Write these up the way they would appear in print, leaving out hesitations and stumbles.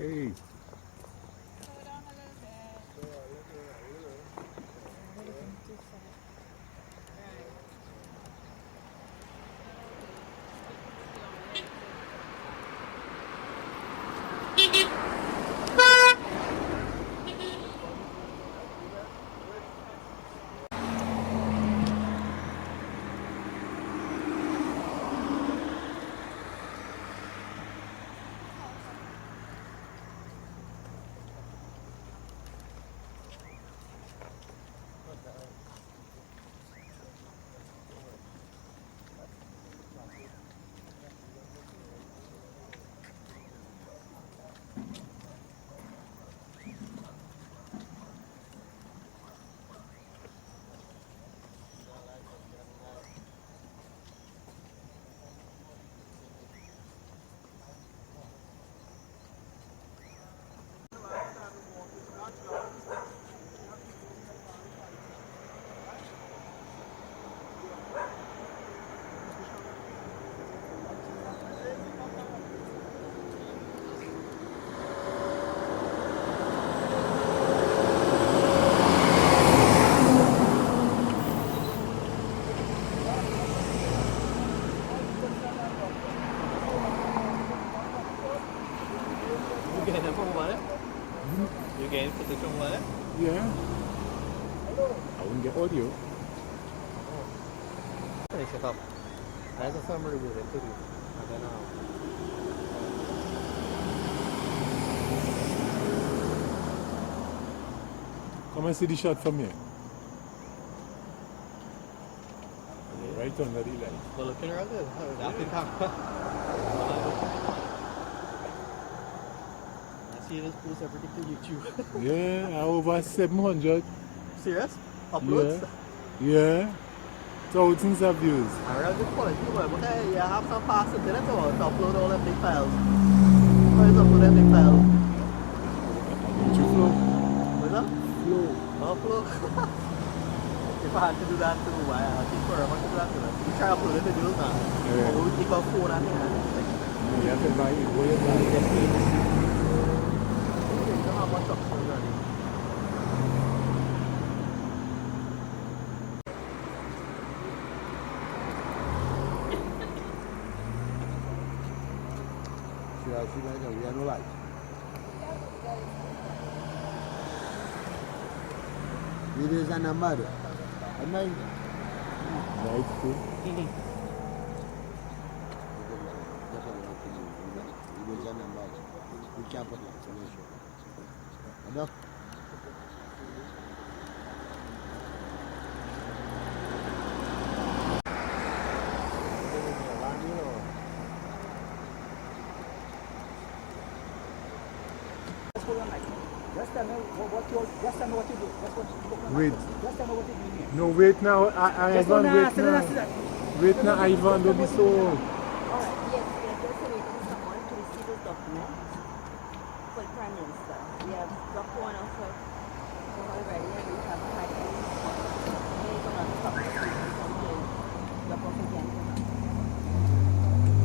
Hey. Slow down a little bit. Right. You getting footage from where? Yeah. I wouldn't get audio. Finish it up. I have a summary with it too. I don't know. Come and see the shot from here. Right under the light. Well, looking around there. I see this post everything to YouTube. Yeah, over 700. Serious? Uploads? Yeah. Thousands of views. I read the quality, but hey, you have some fast internet to upload all them big files. How is upload them big files? You flow? What's that? Flow. Upload? If I had to do that too, I think forever to do that too. You try uploading videos now. Yeah. Or we keep our phone and You have to buy it. Go ahead and buy it. you don't have much options already. We have no light. Videos and a mother. And I Light too. videos and a mother. We can't put it. Enough. Wait. No, wait now. Ivan, wait now. Wait now, Ivan, don't be so. Alright, yes, we are just waiting for someone to receive this document for the Prime Minister. We have dropped one off for her already and we have had him. He is on the top of the street until drop off again for her.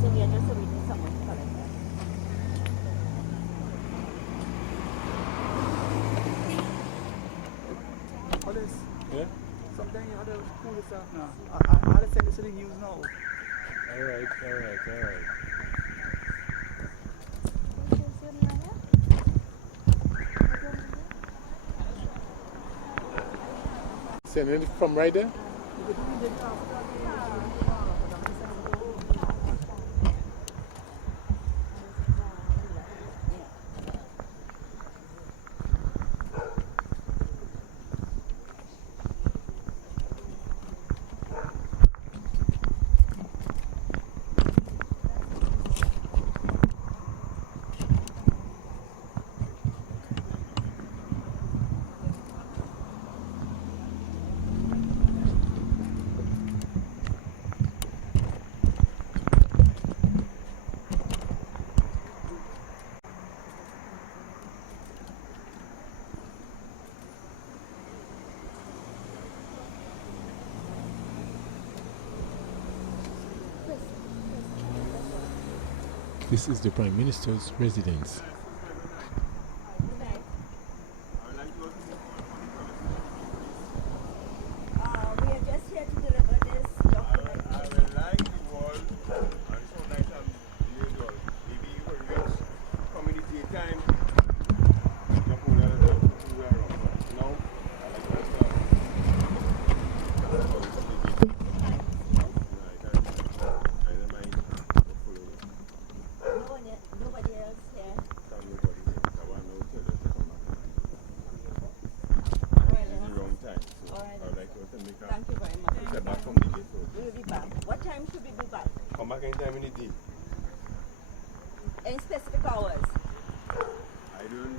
So we are just waiting for someone to collect that. Hollis, Yeah? sometimes you have to cool this off now. I had to send this to the news now. Alright. Sending it from right there? This is the Prime Minister's residence. come back anytime in the day. Any specific hours? I don't.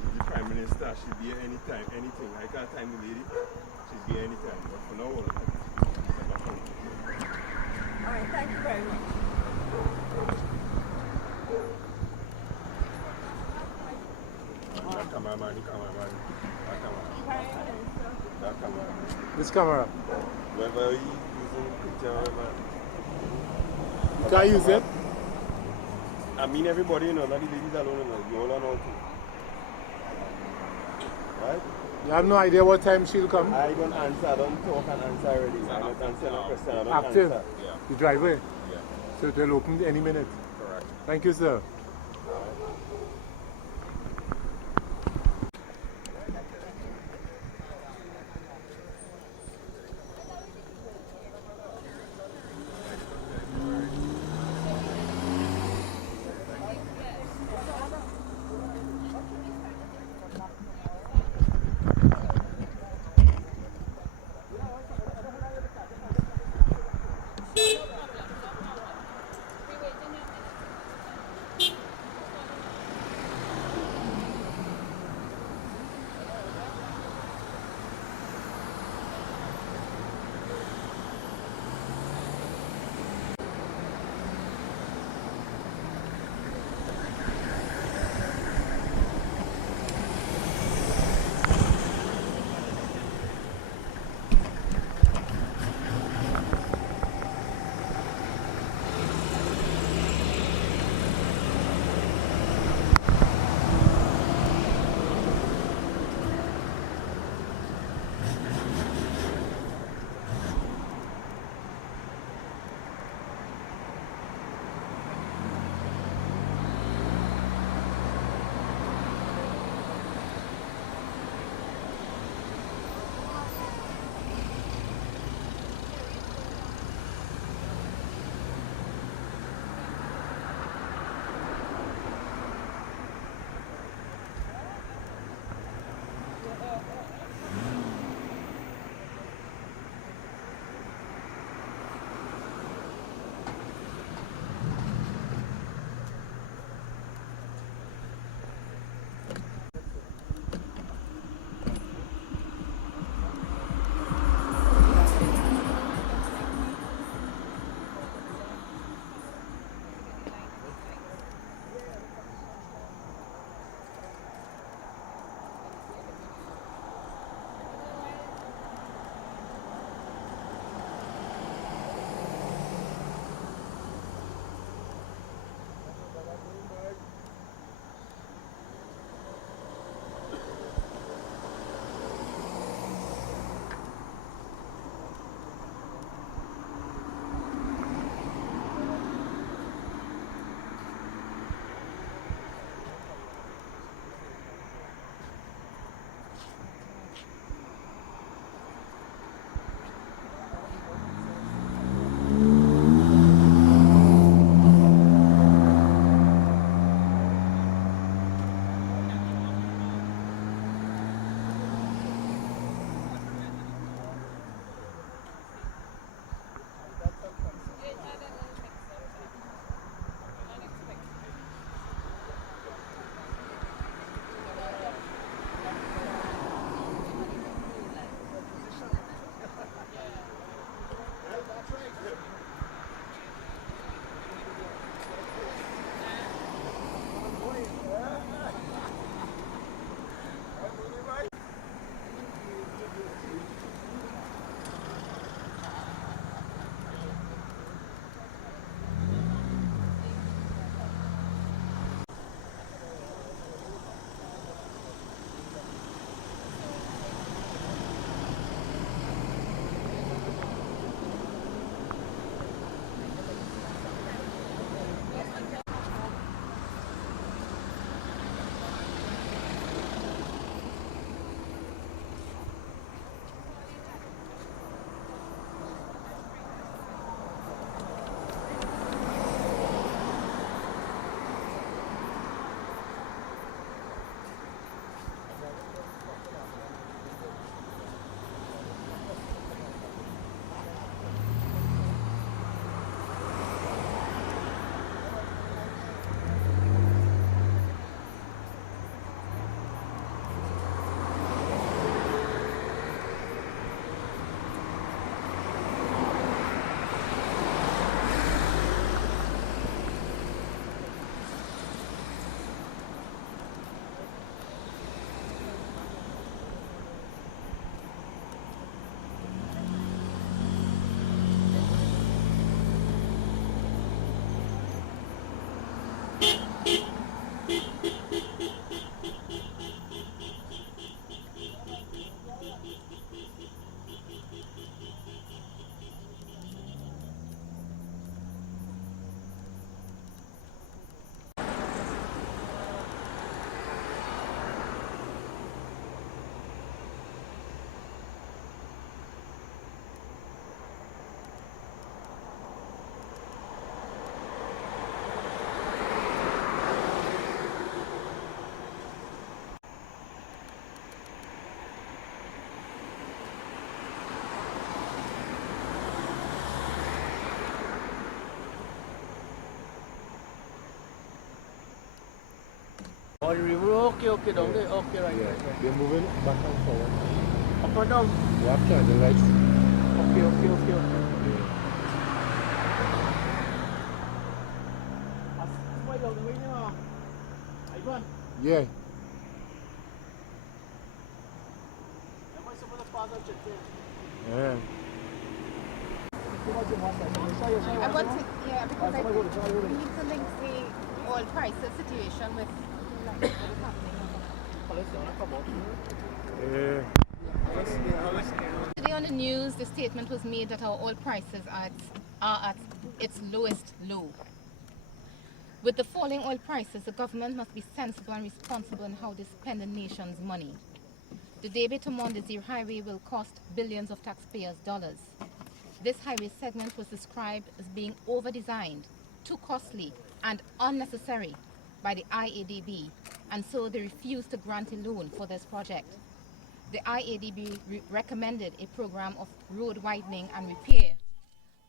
She's the Prime Minister. She'll be here anytime, anything. I can't time the lady. She'll be here anytime. But for now, Alright, thank you very much. that cameraman. This camera. Whoever he using picture, whoever. You can't use it? I mean everybody, you know, not the ladies alone, you know, you all and all too. Right? You have no idea what time she'll come? I don't answer, I don't talk and answer already. I don't answer no question, I don't Active? answer. The driveway? Yeah. So it will open any minute? Correct. Thank you, sir. Oh, the river, okay, down there. Okay, right. They're moving back and forward. Up and down. You have to the lights. Okay. Yeah. Yeah. I want to, yeah, because I think we need to link the oil prices situation with like what is happening. Yeah. Today on the news, the statement was made that our oil prices are at its lowest low. With the falling oil prices, the government must be sensible and responsible in how they spend the nation's money. The Debe to Mon Desi highway will cost billions of taxpayers' dollars. This highway segment was described as being over-designed, too costly, and unnecessary by the IADB, and so they refused to grant a loan for this project. The IADB recommended a program of road widening and repair.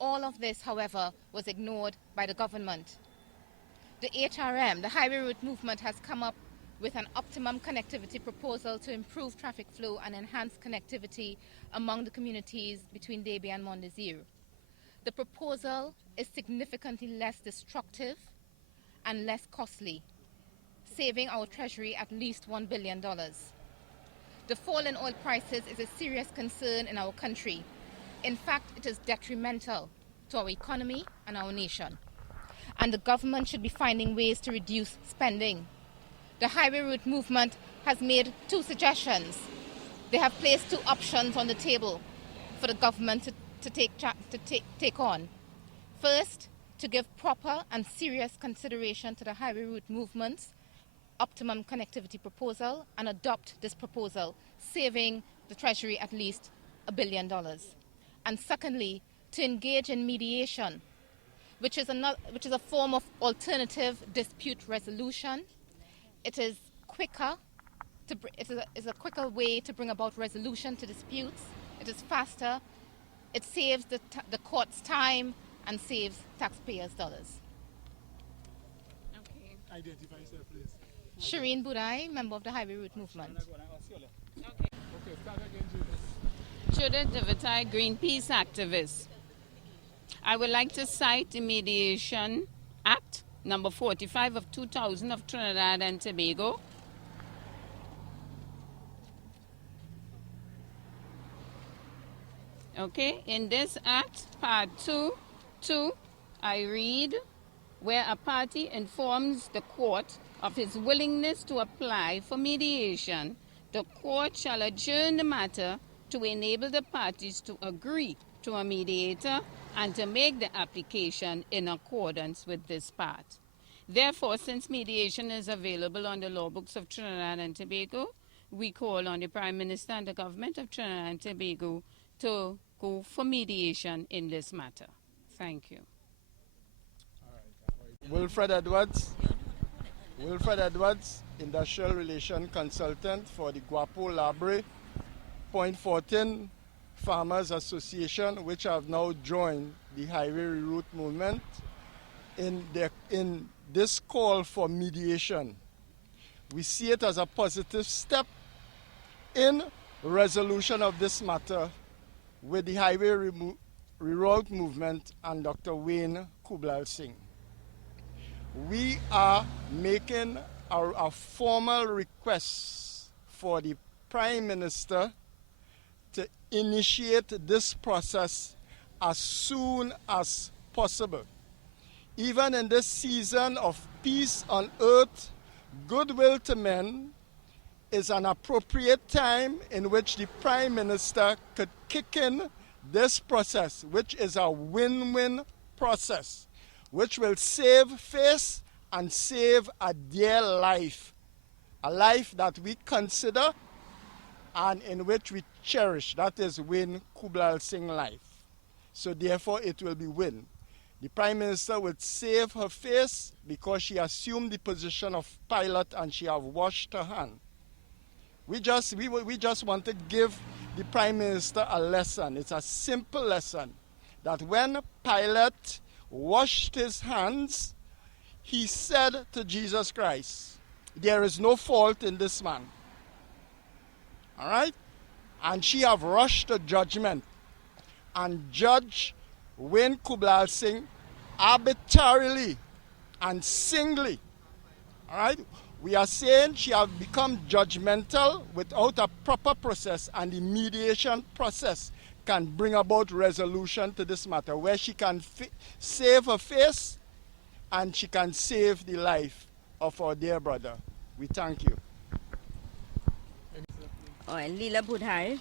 All of this, however, was ignored by the government. The HRM, the Highway Route Movement, has come up with an optimum connectivity proposal to improve traffic flow and enhance connectivity among the communities between Debe and Mon Desi. The proposal is significantly less destructive and less costly, saving our treasury at least $1 billion. The fall in oil prices is a serious concern in our country. In fact, it is detrimental to our economy and our nation. And the government should be finding ways to reduce spending. The Highway Route Movement has made two suggestions. They have placed two options on the table for the government to take on. First, to give proper and serious consideration to the Highway Route Movement's optimum connectivity proposal and adopt this proposal, saving the Treasury at least $1 billion. And secondly, to engage in mediation, which is a form of alternative dispute resolution. It is quicker. It is a quicker way to bring about resolution to disputes. It is faster. It saves the court's time and saves taxpayers' dollars. Okay. Identify yourself, please. Shireen Budai, member of the Highway Route Movement. Okay, start again, Judith Devitai, Greenpeace activist. I would like to cite the Mediation Act number 45 of 2000 of Trinidad and Tobago. Okay, in this act, part 2, I read, where a party informs the court of his willingness to apply for mediation, the court shall adjourn the matter to enable the parties to agree to a mediator and to make the application in accordance with this part. Therefore, since mediation is available on the law books of Trinidad and Tobago, we call on the Prime Minister and the government of Trinidad and Tobago to go for mediation in this matter. Thank you. Wilfred Edwards, Industrial Relation Consultant for the Guapo Labre, Point 14 Farmers Association, which have now joined the Highway Reroute movement in this call for mediation. We see it as a positive step in resolution of this matter with the Highway Reroute movement and Dr. Kublalsingh. We are making a formal request for the Prime Minister to initiate this process as soon as possible. Even in this season of peace on earth, goodwill to men, is an appropriate time in which the Prime Minister could kick in this process, which is a win-win process, which will save face and save a dear life, a life that we consider and in which we cherish. That is Win Kublalsingh life. So therefore it will be win. The Prime Minister would save her face because she assumed the position of pilot and she have washed her hand. We just want to give the Prime Minister a lesson. It's a simple lesson that when Pilate washed his hands, he said to Jesus Christ, there is no fault in this man. All right? And she have rushed to judgment. And Judge Wayne Kublalsingh arbitrarily and singly, all right, we are saying she have become judgmental without a proper process, and the mediation process can bring about resolution to this matter where she can save her face and she can save the life of our dear brother. We thank you. Oh, and Leela Budhar.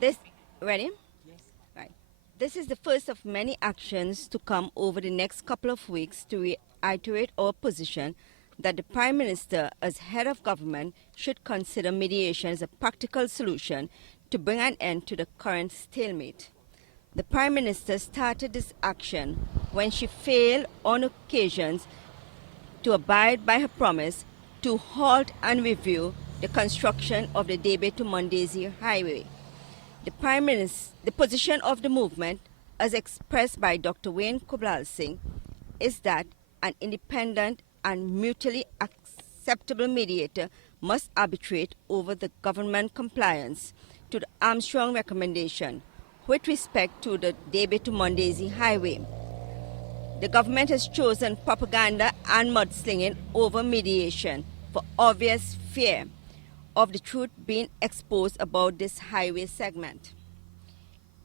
This, ready? Yes. Right. This is the first of many actions to come over the next couple of weeks to reiterate our position that the Prime Minister, as head of government, should consider mediation as a practical solution to bring an end to the current stalemate. The Prime Minister started this action when she failed on occasions to abide by her promise to halt and review the construction of the Debe to Mon Desi highway. The position of the movement, as expressed by Dr. Wayne Kublalsingh, is that an independent and mutually acceptable mediator must arbitrate over the government compliance to the Armstrong recommendation with respect to the Debe to Mon Desi highway. The government has chosen propaganda and mudslinging over mediation for obvious fear of the truth being exposed about this highway segment.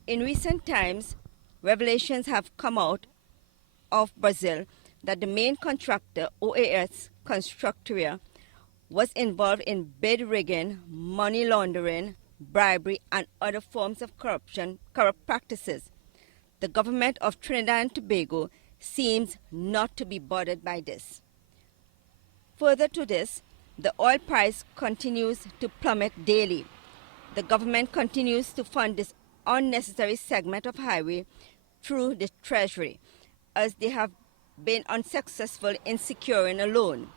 In recent times, revelations have come out of Brazil that the main contractor, OAS Constructoria, was involved in bid rigging, money laundering, bribery, and other forms of corrupt practices. The government of Trinidad and Tobago seems not to be bothered by this. Further to this, the oil price continues to plummet daily. The government continues to fund this unnecessary segment of highway through the Treasury, as they have been unsuccessful in securing a loan.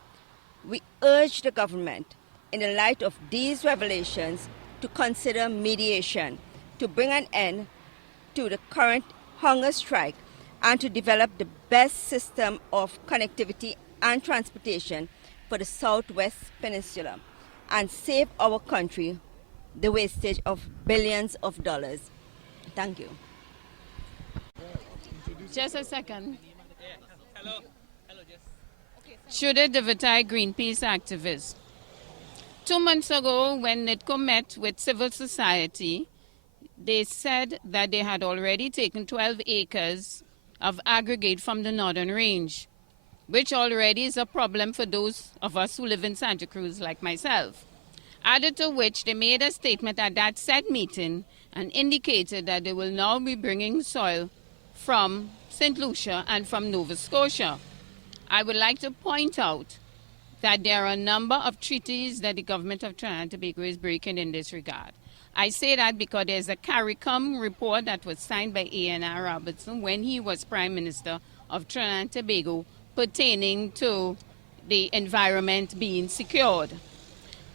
We urge the government, in the light of these revelations, to consider mediation to bring an end to the current hunger strike and to develop the best system of connectivity and transportation for the Southwest Peninsula and save our country the wastage of billions of dollars. Thank you. Just a second. Judith Devittai, Greenpeace activist. 2 months ago, when NITCO met with civil society, they said that they had already taken 12 acres of aggregate from the Northern Range, which already is a problem for those of us who live in Santa Cruz like myself. Added to which, they made a statement at that said meeting and indicated that they will now be bringing soil from St. Lucia and from Nova Scotia. I would like to point out that there are a number of treaties that the government of Trinidad and Tobago is breaking in this regard. I say that because there's a CARICOM report that was signed by A.N.R. Robertson when he was Prime Minister of Trinidad and Tobago pertaining to the environment being secured.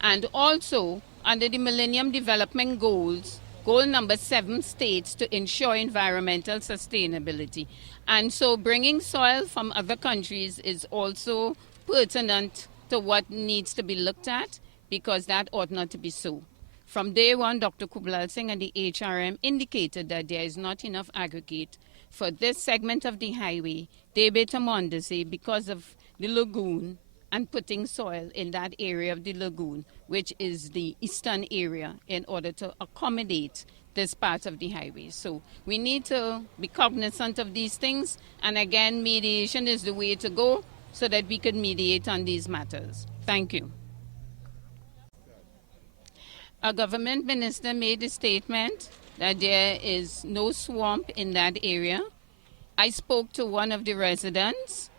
And also, under the Millennium Development Goals, goal number 7 states to ensure environmental sustainability. And so bringing soil from other countries is also pertinent to what needs to be looked at, because that ought not to be so. From day one, Dr. Kublalsingh and the HRM indicated that there is not enough aggregate for this segment of the highway, Debe to Mon Desi, because of the lagoon and putting soil in that area of the lagoon, which is the eastern area, in order to accommodate this part of the highway. So we need to be cognizant of these things, and again, mediation is the way to go so that we can mediate on these matters. Thank you. A government minister made a statement that there is no swamp in that area. I spoke to one of the residents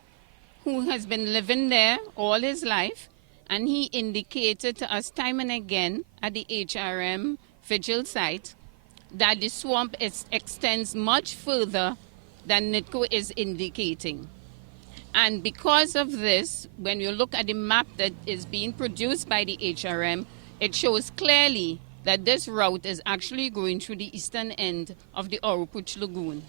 who has been living there all his life, and he indicated to us time and again at the HRM Vigil site that the swamp extends much further than NITCO is indicating. And because of this, when you look at the map that is being produced by the HRM, it shows clearly that this route is actually going through the eastern end of the Orupuch Lagoon.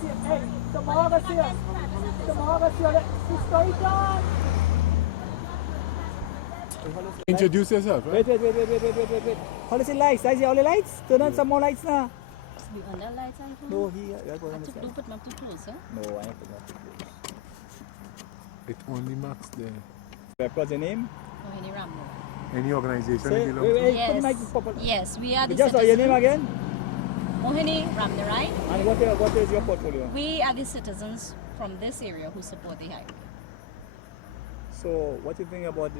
Hey, tomorrow see us. Tomorrow see us. Historical. Introduce yourself, right? Wait. Hollis lights. I see all the lights. Turn on some more lights now. Be on the lights and No, he. I do put them too close, huh? No, I have to not too close. It's only max there. What's your name? Mohini Ramno. Any organization Say, you belong to? put the mic proper. Yes, we are the Just your name again? Mohini Ramno, right? And what is your portfolio? We are the citizens from this area who support the highway. So, what do you think about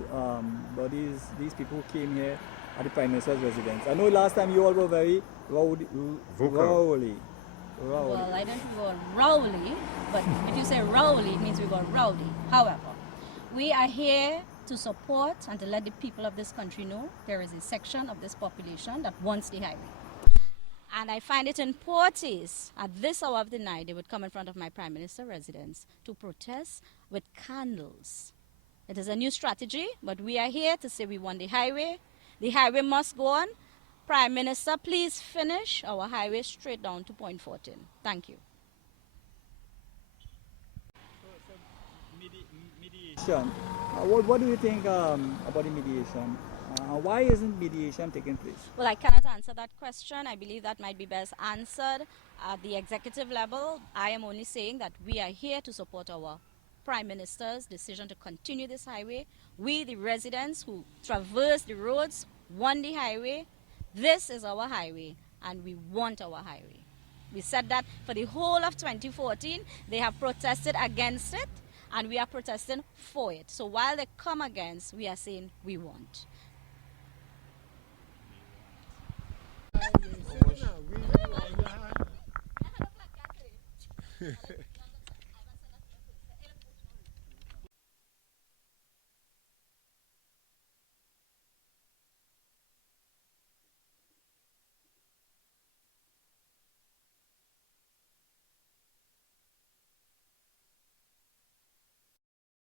these people who came here at the Prime Minister's residence? I know last time you all were very rowdy. Well, I don't think we were rowdy, but if you say rowdy, it means we were rowdy. However, we are here to support and to let the people of this country know there is a section of this population that wants the highway. And I find it important at this hour of the night they would come in front of my Prime Minister residence to protest with candles. It is a new strategy, but we are here to say we want the highway. The highway must go on. Prime Minister, please finish our highway straight down to point 14. Thank you. Mediation. What do you think about the mediation? Why isn't mediation taking place? Well, I cannot answer that question. I believe that might be best answered at the executive level. I am only saying that we are here to support our Prime Minister's decision to continue this highway. We, the residents who traverse the roads, want the highway. This is our highway, and we want our highway. We said that for the whole of 2014, they have protested against it, and we are protesting for it. So while they come against, we are saying we want.